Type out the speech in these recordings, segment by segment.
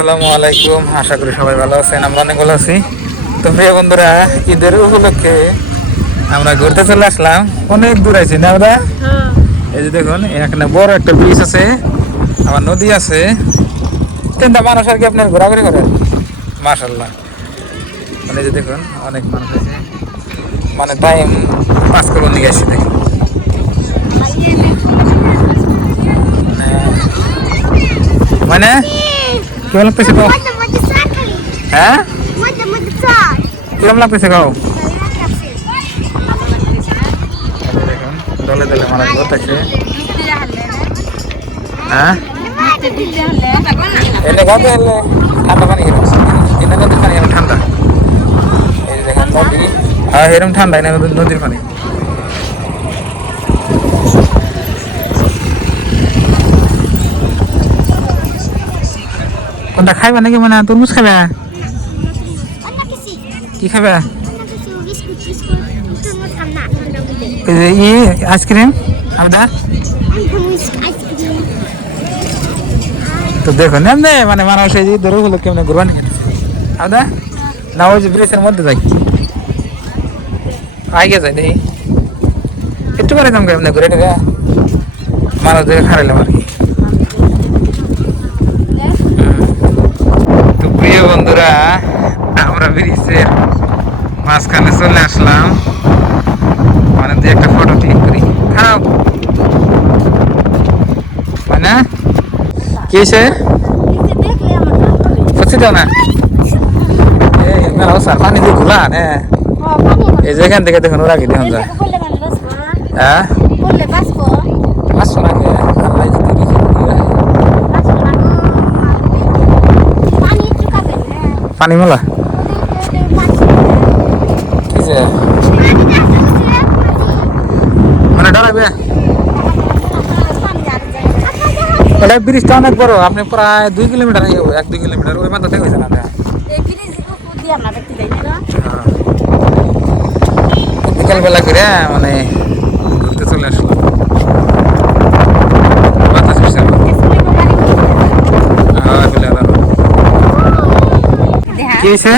আসসালামু আলাইকুম। আশা করি সবাই ভালো আছেন, আমরা অনেক ভালো আছি। তো প্রিয় বন্ধুরা, ঈদের উপলক্ষে আমরা ঘুরতে চলে আসলাম। অনেক দূর আছি না আমরা? এই যে দেখুন, এখানে বড় একটা ব্রিজ আছে, আবার নদী আছে। তিনটা মানুষ আর কি আপনার ঘোরাঘুরি করেন, মাশাল্লাহ। মানে এই যে দেখুন, অনেক মানুষ আছে, মানে টাইম পাস করবার দিকে আসছি। দেখুন মানে কেমন লাগতেছে তো? হ্যাঁ, কিরম লাগতেছে গাও? দেখুন দলে দলে মানুষ ঘুরতেছে। হ্যাঁ, এনে গাতে হলে ঠান্ডা পানি গেল, এনে নদীর পানি গেল ঠান্ডা। এই যে দেখুন নদী, আর এরকম ঠান্ডা এনে নদীর পানি। কোনটা খাইবা নাকি? মানে তরমুজ খাবে? কি খাবে? আইসক্রিম আমরা তো দেখুন এমনি মানে মানুষ এই যে ধরো হলো কেমন ঘুরবান আমরা না, ওই যে ব্রিজের মধ্যে যাই, আগে যাই দেখি একটু করে দাম কেমন ঘুরে টাকা মানুষ দেখে খারাইলাম আর কি। তো প্রিয় বন্ধুরা, আমরা ব্রিজের মাঝখানে চলে আসলাম, মানে দিয়ে একটা ফটো ক্লিক করি। খাও মানে কি হয়েছে? বুঝছি তো না, স্যার পানি দিয়ে ঘুলা নে, এই যে এখান থেকে দেখুন ওরা কি দেখুন যায়। হ্যাঁ, পানি মেলা মানে ডরাবে। এটা ব্রিজটা অনেক বড়, আপনি প্রায় 2 কিলোমিটার, 1-2 কিলোমিটার ওই মাথা থেকে হয়েছে না। বিকালবেলা করে মানে ঘুরতে চলে আসলাম, বাতাস হচ্ছে। কি হয়েছে?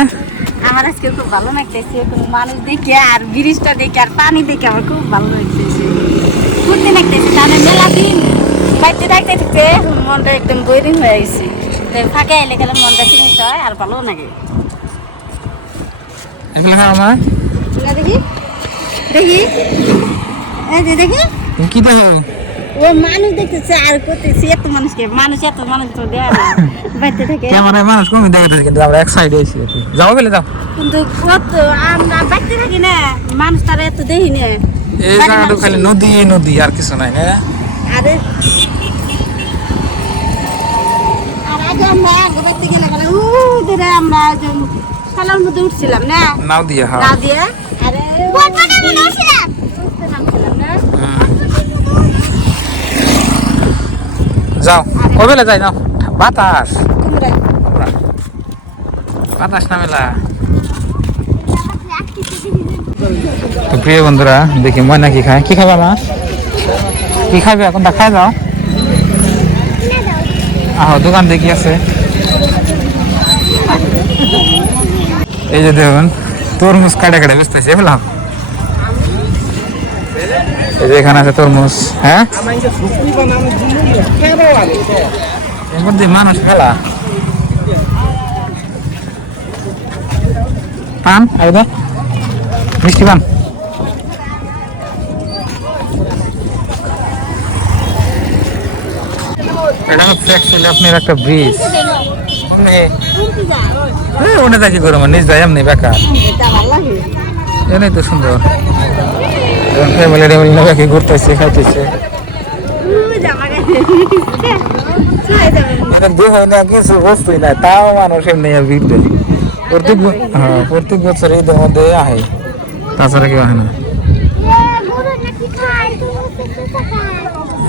আমার আজকে খুব ভালো লাগতেছে, মানুষ দেখে আর ব্রিজটা দেখে আর পানি দেখে আমার খুব ভালো লাগতেছে, ঘুরতে লাগতেছে। তাহলে মেলা দিন বাড়িতে থাকতে থাকতে মনটা একদম বোরিং হয়ে গেছে, ফাঁকে এলে গেলে মনটা চিনিস হয় আর ভালো লাগে। আমার দেখি দেখি দেখি কি দেখো, ও মানুষ দেখতেছে আর করতেছে, এত মানুষকে মানুষ তো দেয় না বাড়িতে থেকে। ক্যামেরায় মানুষ কমই দেখাতেছে, কিন্তু আমরা এক সাইডে এসে আছি। যাও বলে যাও, কিন্তু কত আমরা বাড়িতে থাকি না, মানুষ তারা এত দেখি না। এই জায়গাটা খালি নদী নদী আর কিছু নাই না। আরে আর আগে আমরা বাড়িতে গেলে ধরে আমরা খালার মধ্যে উঠছিলাম না, নাও দিয়ে। হ্যাঁ, নাও দিয়ে। আরে যাও ও বেলা যাই, নাও বাতাস বাতাস না মেলা। তো প্রিয় বন্ধুরা, দেখি ময়না কি খায়। কি খাবে আমার? কি খাবে এখন? খাই যাও, আহ দোকান দেখি আছে। এই যে দেখুন তরমুজ কাটে কাটে বুঝতেছে বললাম, এই যে এখানে আছে তরমুজ। হ্যাঁ, এর মধ্যে মানুষ খেলা পান, একদম মিষ্টি পান। এটা হচ্ছে অ্যাকচুয়ালি আপনার একটা ব্রিজ, ওটা দেখি করো নিজ যায় এমনি বেকার, এমনি তো সুন্দর। ফ্যামিলি ঘুরতেছে খাইতেছে, কিছু বস্তুই নাই, তাও মানুষ এমনি ভিড় দেয়। প্রত্যেক বছর ঈদের মধ্যে আহে, তাছাড়া কেউ আহে না।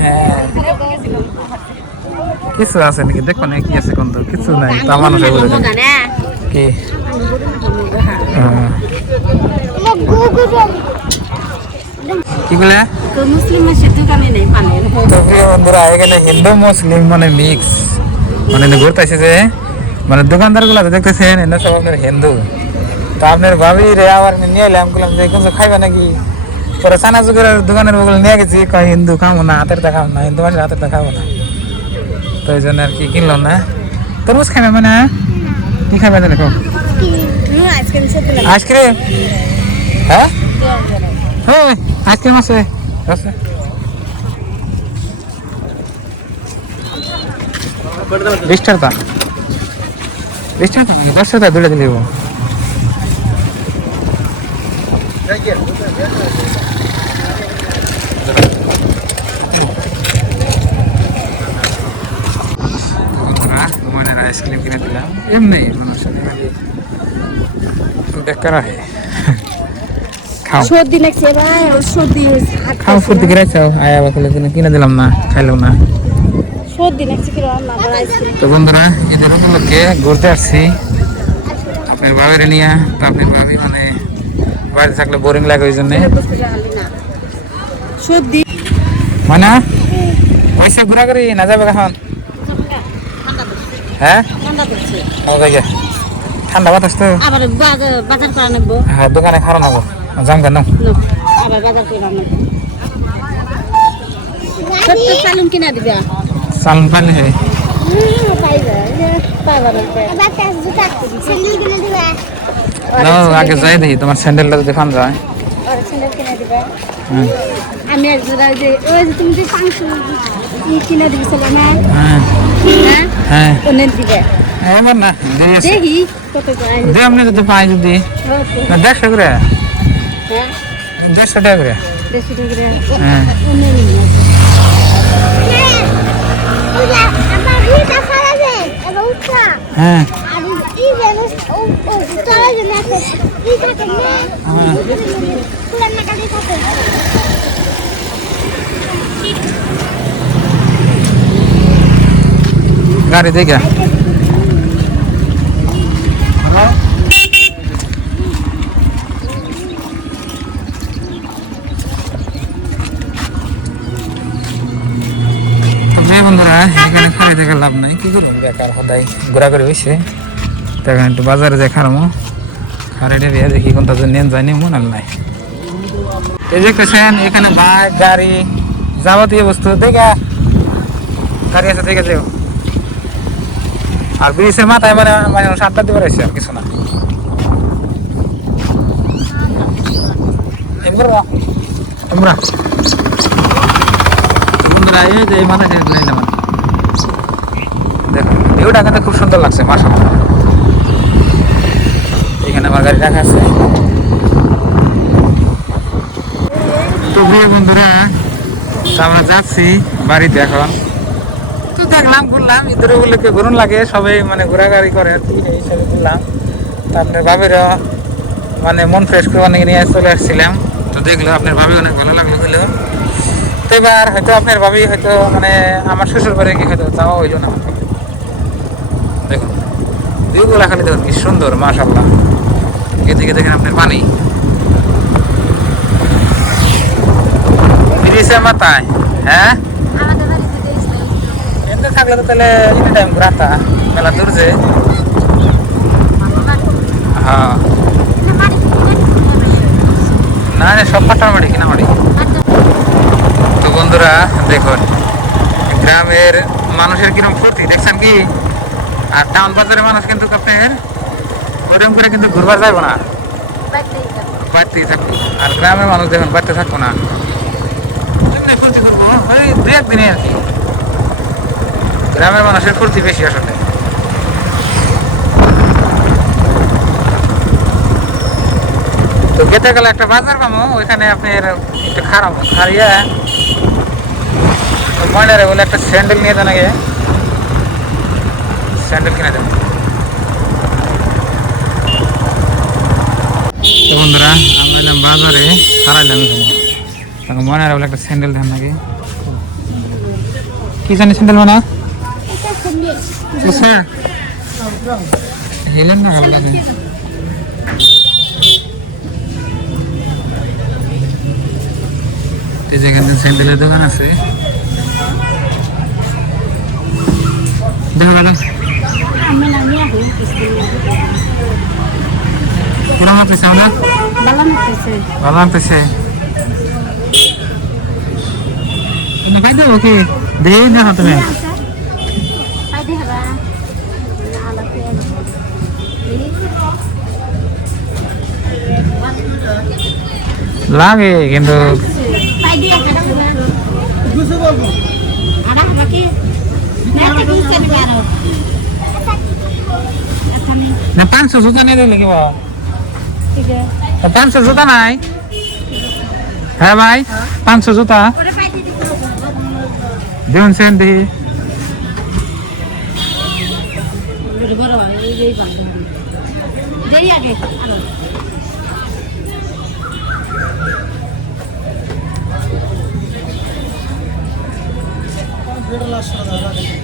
হ্যাঁ, কিছু আছে নাকি দেখো না, কি আছে কোন কিছু নাই, তা মানুষ কি কি বলে বন্ধুরা, এখানে হিন্দু মুসলিম মানে মিক্স, মানে ঘুরতে আসে যে মানে দোকানদার গুলা দেখতেছেন এনে সব আপনার হিন্দু। তো আপনার ভাবি রে আবার নিয়ে এলাম, বললাম যে কিছু খাইবে নাকি? পরে চানাচুরের দোকানের বগলে নিয়ে গেছি, কয় হিন্দু খাবো না, হাতের টা খাবো না, হিন্দু মানুষের হাতের টা খাবো না। তো ওই জন্য আর কি কিনলাম না। তরমুজ খাবে মানে কি খাবে দেখো? আইসক্রিম? হ্যাঁ হ্যাঁ আইসক্রিম আছে আছে। বিশটার দাম 10 টাকা দুটো দিলে আইসক্রিম কিনে দিলাম এমনি বেকার আহে খাও সর্দি লাগছে ভাই, সর্দি হয়েছে। খাও ফুর্তি করে চাও আয় আবার কিনে দিলাম না, খাইলাম না। সর্দি লাগছে কি রান্না করা আইসক্রিম। তো বন্ধুরা ঈদের উপলক্ষে ঘুরতে আসছি আপনার ভাবির নিয়ে। তো আপনার ভাবি মানে বাড়িতে থাকলে বোরিং লাগে, ওই জন্যে সর্দি মানে পয়সা ঘোরা করি না যাবে এখন। হ্যাঁ ঠান্ডা বাতাস তো, আবার বাজার করা নেবো। হ্যাঁ দোকানে খারাপ নেবো যাম কেন আবার বাজার করে নেবো। চালুন কিনা দিবা, চালন পাইলে হে আগে যাই দেখি তোমার স্যান্ডেলটা যদি ফান যায়। আমি তুমি যে মাংস কিনা দিবি হ্যাঁ হ্যাঁ দিবে এবার না দেখি কত আপনি যদি পাই যদি 150 করে, হ্যাঁ 150 টাকা করে। হ্যাঁ হ্যাঁ গাড়ি দেখে বন্ধুরা এখানে খাই দেখে লাভ নাই, কি করবো বেকার সদাই ঘোরাঘুরি হয়েছে। তো এখন একটু বাজারে যাই খারামো, খারে দিয়ে দেখি কোনটা যে নেন যায়নি মনে নাই। এই যে দেখতেছেন এখানে বাইক গাড়ি যাবতীয় বস্তু দেখা গাড়ি আছে, ঠিক আছে। আর ব্রিজের মাথায় মানে মানে 7টা দিবার আছে আর কিছু না। তোমরা এই যে মাথা দেখো ভিউটা কিন্তু খুব সুন্দর লাগছে মাশাআল্লাহ। এখানে আমার গাড়ি রাখা আছে। তো বন্ধুরা আমরা যাচ্ছি বাড়িতে এখন। তো দেখলাম ঘুরলাম ঈদের উপলক্ষে ঘুরুন লাগে সবাই মানে ঘোরাঘুরি করে আর কি, এই হিসাবে ঘুরলাম। তারপরে ভাবির মানে মন ফ্রেশ করে অনেক নিয়ে চলে আসছিলাম। তো দেখলো আপনার ভাবি অনেক ভালো লাগলো হইলো। তো এবার হয়তো আপনার ভাবি হয়তো মানে আমার শ্বশুর বাড়ি গিয়ে হয়তো যাওয়া হইলো না। দেখুন ভিউগুলা খালি দেখুন কি সুন্দর মাশাআল্লাহ। এদিকে দেখেন আপনার পানি ব্রিজের মাথায়। হ্যাঁ এমনি থাকলে তো তাহলে এনি টাইম ঘোরাতা মেলা দূর যে। হ্যাঁ না সব পাটার বাড়ি কিনা বাড়ি। তো বন্ধুরা দেখুন গ্রামের মানুষের কিরকম ফুর্তি দেখছেন কি। আর টাউন বাজারের মানুষ কিন্তু আপনার ওরকম করে কিন্তু ঘুরবার যাবো না, বাড়তেই থাকবো। আর গ্রামের মানুষ দেখুন বাড়তে থাকবো না, এমনি ফুর্তি করবো ওই 2-1 দিনে আর কি। গ্রামের মানুষের ফুর্তি বেশি আসলে। তো গেতে গেলে একটা বাজার পাবো, ওইখানে আপনার একটু খারাপ খারিয়া ময়লারে বলে একটা স্যান্ডেল নিয়ে দেন, আগে স্যান্ডেল কিনে দেন। তো বন্ধুরা আমরা এলাম বাজারে, হারাইলাম এখানে ময়লারে বলে একটা স্যান্ডেল দেন নাকি। কি জানি স্যান্ডেল মানে হেলেন না ভালো লাগে। যেখানে স্যান্ডেলের দোকান আছে দেখো কিরম লাগতেছে আমাদের? ভালো লাগতেছে। ভালো লাগতেছে। তুমি পাই দেবো কি? দেখি দেখো তুমি। পাই দেখাবা। লাগে কিন্তু পাই দিয়ে খাচ্ছিবা। আড়া বাকি না তো কিছু নেই আরো। না 500 জুতা নিয়ে দিলে কি বাবা? ঠিক আছে। 500 জুতা নাই? হ্যাঁ ভাই 500 জুতা ওরে পাই দিয়ে দেখুন সেন দেখি। বড় হয় এই বাংলা দেই আগে আলো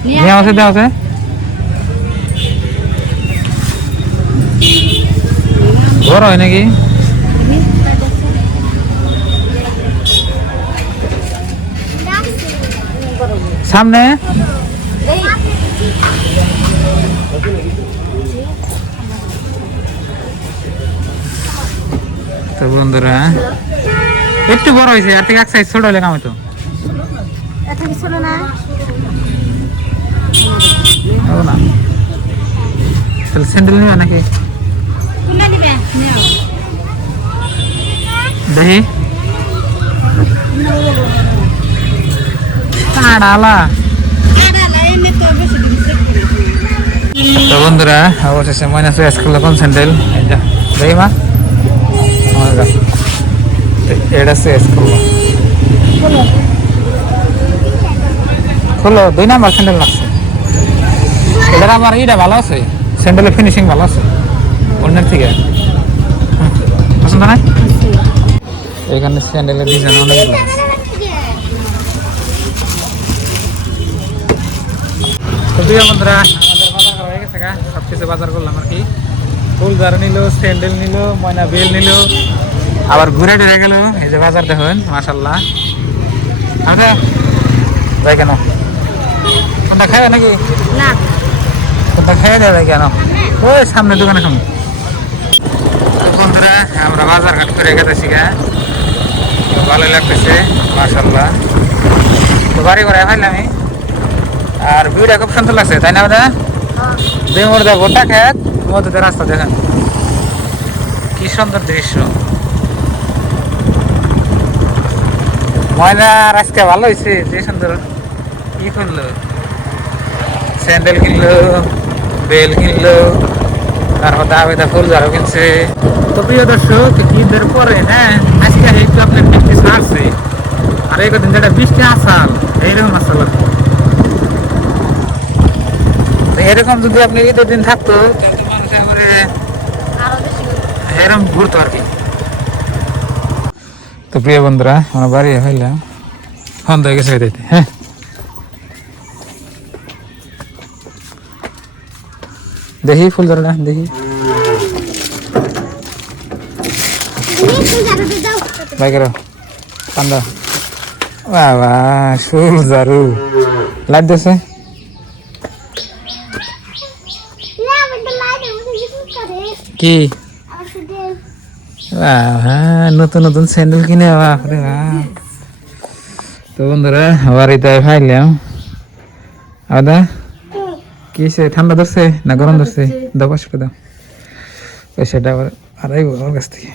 নিয়ে আছে দেওয়া আছে। বড় হয় নাকি? সামনে তো বন্ধুরা একটু বড় হয়েছে আর থেকে এক সাইজ ছোট হলে কাম হতো। এত কিছু না ও না তাহলে স্যান্ডেল নিবা নাকি? কোনটা নিবে নাও দেখি আড়ালা। আড়া এমনি তো বেশি দিন তো বন্ধুরা অবশেষে ময়না চয়েস করলো কোন স্যান্ডেল এটা দেখি মা এটা চয়েস করলো। খোলো 2 নাম্বার স্যান্ডেল লাগছে। এটার আবার এটা ভালো আছে, স্যান্ডেলের ফিনিশিং ভালো আছে অন্যের থেকে। পছন্দ না? এখানে স্যান্ডেলের ডিজাইন অনেকগুলো আছে। তো প্রিয় বন্ধুরা আমাদের বাজার করা হয়ে গেছে গা, সব কিছু বাজার করলাম আর কি। ফুলদার নিল, স্যান্ডেল নিল, ময়না বেল নিল, আবার ঘুরে টুরে গেল। এই যে বাজার দেখুন মাশাল্লাহ। আমরা যাই কেন কোনটা খাই নাকি? না কোনটা খাই যাবে কেন? ওই সামনে দোকানে খাবো। বন্ধুরা আমরা বাজার ঘাট করে গেতেছি গা, ভালো লাগতেছে মাশাল্লাহ। তো বাড়ি ঘরে ফাইলাম আমি, আর ভিউটা খুব সুন্দর লাগছে তাই না দাদা? বেমর দা গোটা খেত মধ্যে রাস্তা দেখেন কি সুন্দর দৃশ্য। ময়না আজকে ভালো হয়েছে, যে সুন্দর কি করলো, স্যান্ডেল কিনলো, বেল কিনলো, তারপর দাবেদা ফুল ঝাড়ও কিনছে। তো প্রিয় দর্শক ঈদের পরে হ্যাঁ আজকে একটু আপনার বৃষ্টি ছাড়ছে, আর এই কদিন যেটা বৃষ্টি আসাল এইরকম আসাল। এরকম যদি আপনি ঈদের দিন থাকতো তাহলে তো মানুষ একেবারে আরো বেশি এরকম ঘুরতো আর কি। তো প্রিয় বন্ধুরা আমরা বাড়ি হইলাম, ফোন হয়ে গেছে দিতে। হ্যাঁ দেখি ফুল ধরে দেখি বাইকের পান্দা বাবা ফুল ঝাড়ু লাইট দিয়েছে। কি নতুন নতুন স্যান্ডেল কিনে বাপরে বাপ। তো বন্ধুরা বাড়িতে খাইলাম। আদা কি ঠান্ডা ধরছে না গরম ধরছে? দাও 500 টাকা দাও, পয়সাটা আবার আড়াইবো আমার কাছ থেকে।